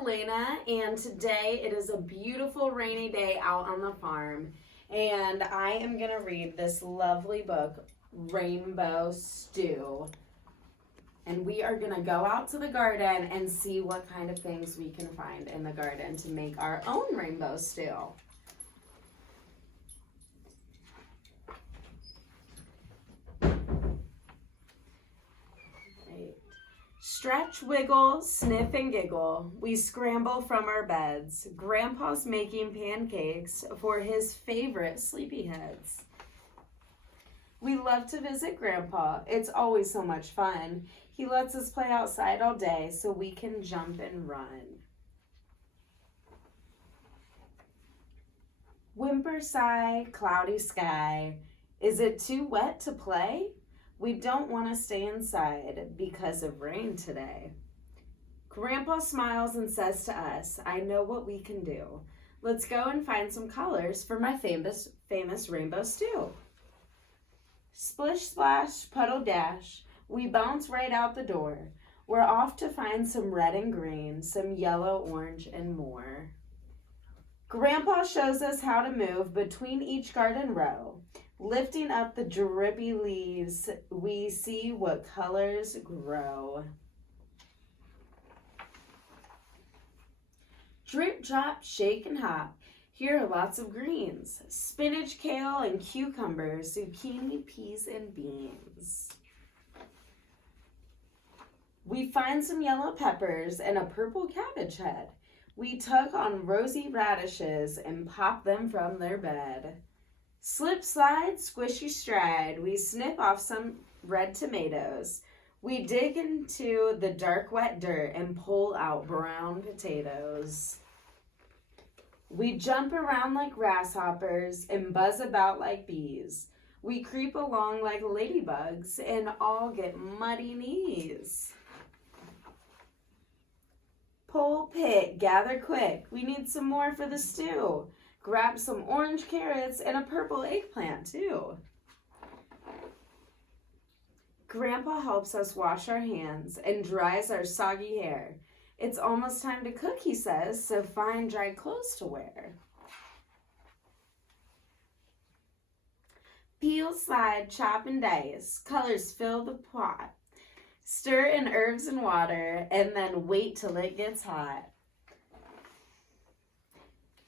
Elena, and today it is a beautiful rainy day out on the farm, and I am going to read this lovely book, Rainbow Stew. And we are going to go out to the garden and see what kind of things we can find in the garden to make our own rainbow stew. Stretch, wiggle, sniff, and giggle. We scramble from our beds. Grandpa's making pancakes for his favorite sleepyheads. We love to visit Grandpa. It's always so much fun. He lets us play outside all day so we can jump and run. Whimper, sigh, cloudy sky. Is it too wet to play? We don't want to stay inside because of rain today. Grandpa smiles and says to us, I know what we can do. Let's go and find some colors for my famous rainbow stew. Splish, splash, puddle, dash. We bounce right out the door. We're off to find some red and green, some yellow, orange, and more. Grandpa shows us how to move between each garden row. Lifting up the drippy leaves, we see what colors grow. Drip, drop, shake, and hop. Here are lots of greens. Spinach, kale, and cucumbers, zucchini, peas, and beans. We find some yellow peppers and a purple cabbage head. We tug on rosy radishes and pop them from their bed. Slip, slide, squishy stride, we snip off some red tomatoes. We dig into the dark, wet dirt and pull out brown potatoes. We jump around like grasshoppers and buzz about like bees. We creep along like ladybugs and all get muddy knees. Pull, pick, gather quick, we need some more for the stew. Grab some orange carrots and a purple eggplant too. Grandpa helps us wash our hands and dries our soggy hair. It's almost time to cook, he says, so find dry clothes to wear. Peel, slide, chop, and dice. Colors fill the pot. Stir in herbs and water and then wait till it gets hot.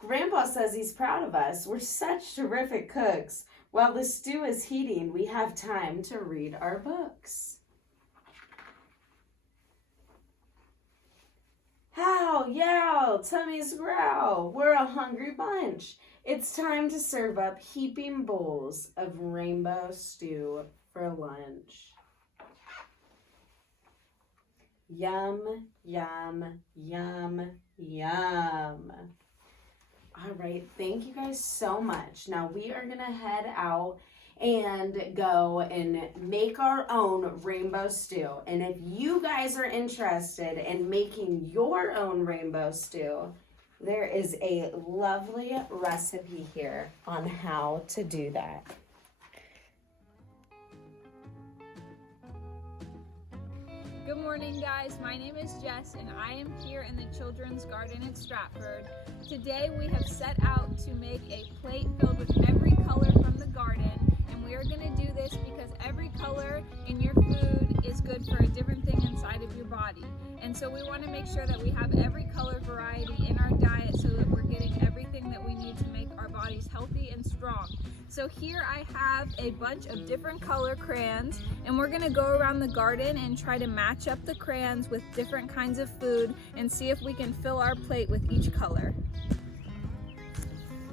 Grandpa says he's proud of us. We're such terrific cooks. While the stew is heating, we have time to read our books. Howl, yowl, tummies growl. We're a hungry bunch. It's time to serve up heaping bowls of rainbow stew for lunch. Yum, yum, yum, yum. All right, thank you guys so much. Now we are gonna head out and go and make our own rainbow stew. And if you guys are interested in making your own rainbow stew, there is a lovely recipe here on how to do that. Good morning, guys. My name is Jess and I am here in the Children's Garden in Stratford. Today we have set out to make a plate filled with every color from the garden, and we are going to do this because every color in your food is good for a different thing inside of your body. And so we want to make sure that we have every color variety in our diet so that we're getting everything that we need to make our bodies healthy and strong. So here I have a bunch of different color crayons, and we're gonna go around the garden and try to match up the crayons with different kinds of food and see if we can fill our plate with each color.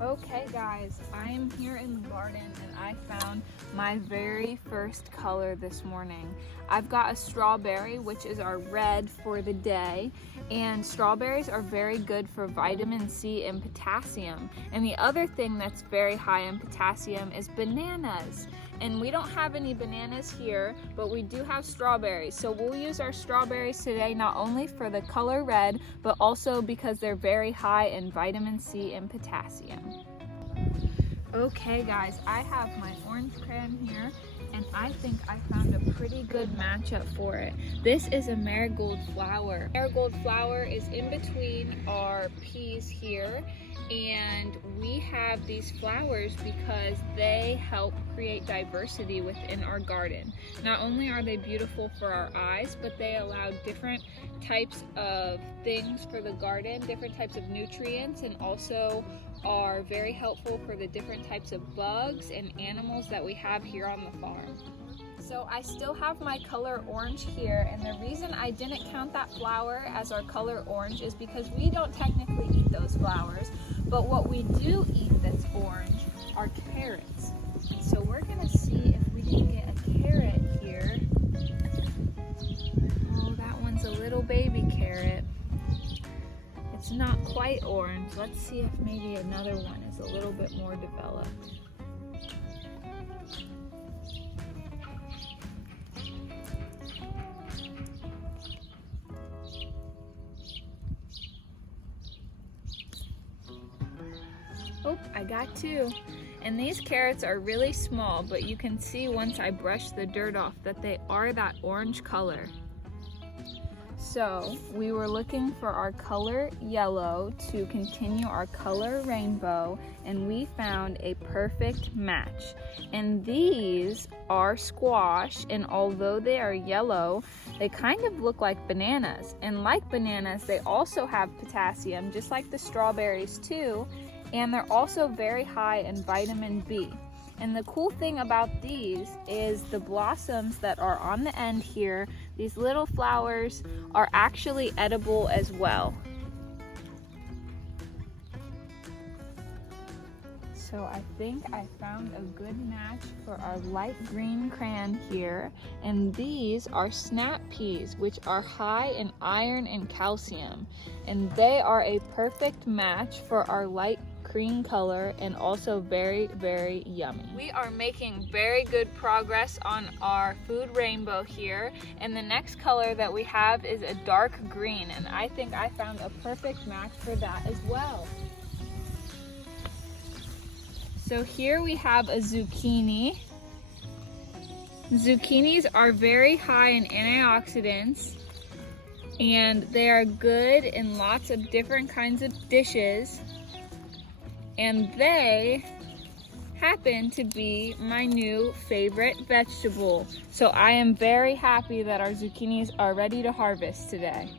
Okay guys, I am here in the garden and I found my very first color this morning. I've got a strawberry, which is our red for the day, and strawberries are very good for vitamin C and potassium. And the other thing that's very high in potassium is bananas. And we don't have any bananas here, but we do have strawberries. So we'll use our strawberries today not only for the color red, but also because they're very high in vitamin C and potassium. Okay guys, I have my orange crayon here, and I think I found a pretty good matchup for it. This is a marigold flower. Marigold flower is in between our peas here, and we have these flowers because they help create diversity within our garden. Not only are they beautiful for our eyes, but they allow different types of things for the garden, different types of nutrients, and also are very helpful for the different types of bugs and animals that we have here on the farm. So I still have my color orange here, and the reason I didn't count that flower as our color orange is because we don't technically eat those flowers, but what we do eat that's orange are carrots. So we're gonna see if we can get a carrot here. Oh, that one's a little baby carrot. It's not quite orange. Let's see if maybe another one is a little bit more developed. Oh, I got two. And these carrots are really small, but you can see once I brush the dirt off that they are that orange color. So we were looking for our color yellow to continue our color rainbow, and we found a perfect match. And these are squash, and although they are yellow, they kind of look like bananas. And like bananas, they also have potassium, just like the strawberries too, and they're also very high in vitamin B. And the cool thing about these is the blossoms that are on the end here, these little flowers, are actually edible as well. So I think I found a good match for our light green crayon here. And these are snap peas, which are high in iron and calcium. And they are a perfect match for our light green color, and also very, very yummy. We are making very good progress on our food rainbow here, and the next color that we have is a dark green, and I think I found a perfect match for that as well. So here we have a zucchini. Zucchinis are very high in antioxidants, and they are good in lots of different kinds of dishes. And they happen to be my new favorite vegetable. So I am very happy that our zucchinis are ready to harvest today.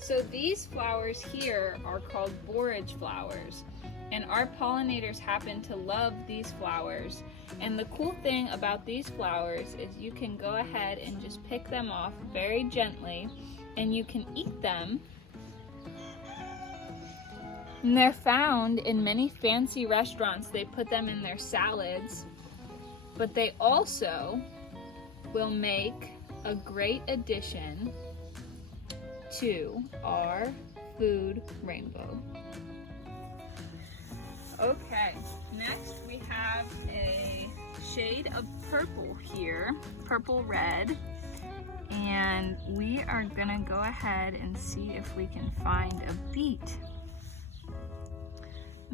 So these flowers here are called borage flowers. And our pollinators happen to love these flowers. And the cool thing about these flowers is you can go ahead and just pick them off very gently, and you can eat them. And they're found in many fancy restaurants. They put them in their salads, but they also will make a great addition to our food rainbow. Okay, next we have a shade of purple here, purple red, and we are gonna go ahead and see if we can find a beet.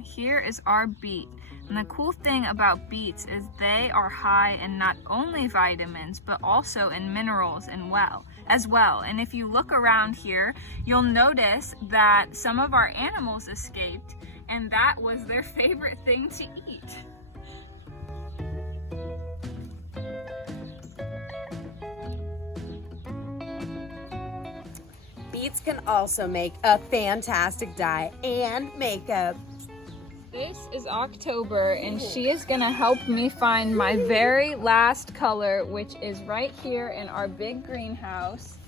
Here is our beet, and the cool thing about beets is they are high in not only vitamins but also in minerals as well. And if you look around here, you'll notice that some of our animals escaped, and that was their favorite thing to eat. Beets can also make a fantastic dye and makeup. This is October, and she is gonna help me find my very last color, which is right here in our big greenhouse.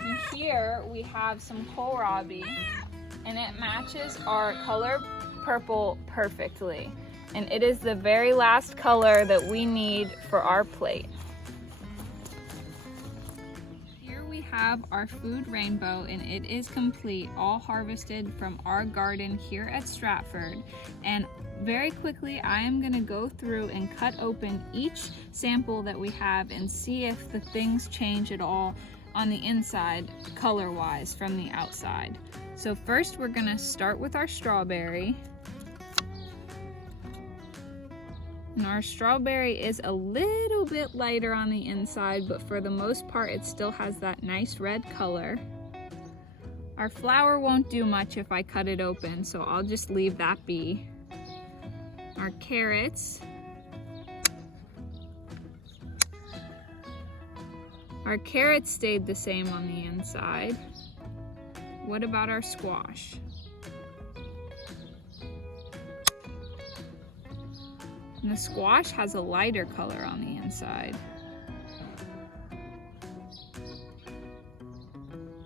And here we have some kohlrabi, and it matches our color purple perfectly. And it is the very last color that we need for our plate. We have our food rainbow, and it is complete, all harvested from our garden here at Stratford. And very quickly I am going to go through and cut open each sample that we have and see if the things change at all on the inside color wise from the outside. So first we're going to start with our strawberry. And our strawberry is a little bit lighter on the inside, but for the most part it still has that nice red color. Our flower won't do much if I cut it open, so I'll just leave that be. Our carrots. Our carrots stayed the same on the inside. What about our squash? And the squash has a lighter color on the inside.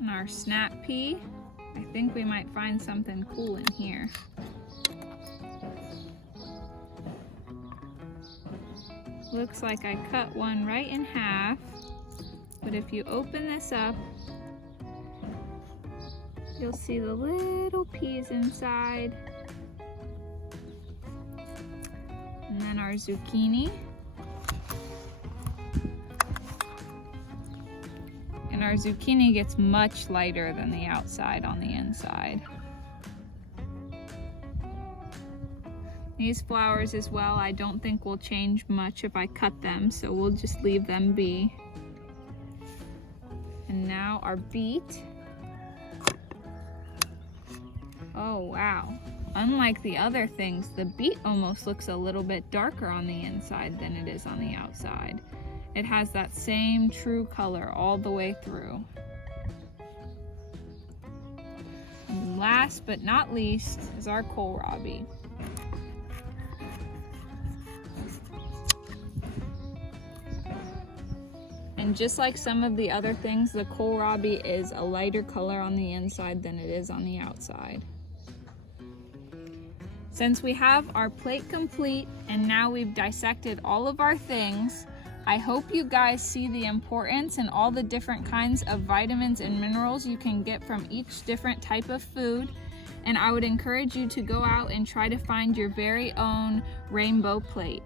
And our snap pea, I think we might find something cool in here. Looks like I cut one right in half, but if you open this up, you'll see the little peas inside. And then our zucchini. And our zucchini gets much lighter than the outside on the inside. These flowers as well, I don't think will change much if I cut them, so we'll just leave them be. And now our beet. Oh wow. Unlike the other things, the beet almost looks a little bit darker on the inside than it is on the outside. It has that same true color all the way through. And last but not least is our kohlrabi. And just like some of the other things, the kohlrabi is a lighter color on the inside than it is on the outside. Since we have our plate complete and now we've dissected all of our things, I hope you guys see the importance and all the different kinds of vitamins and minerals you can get from each different type of food. And I would encourage you to go out and try to find your very own rainbow plate.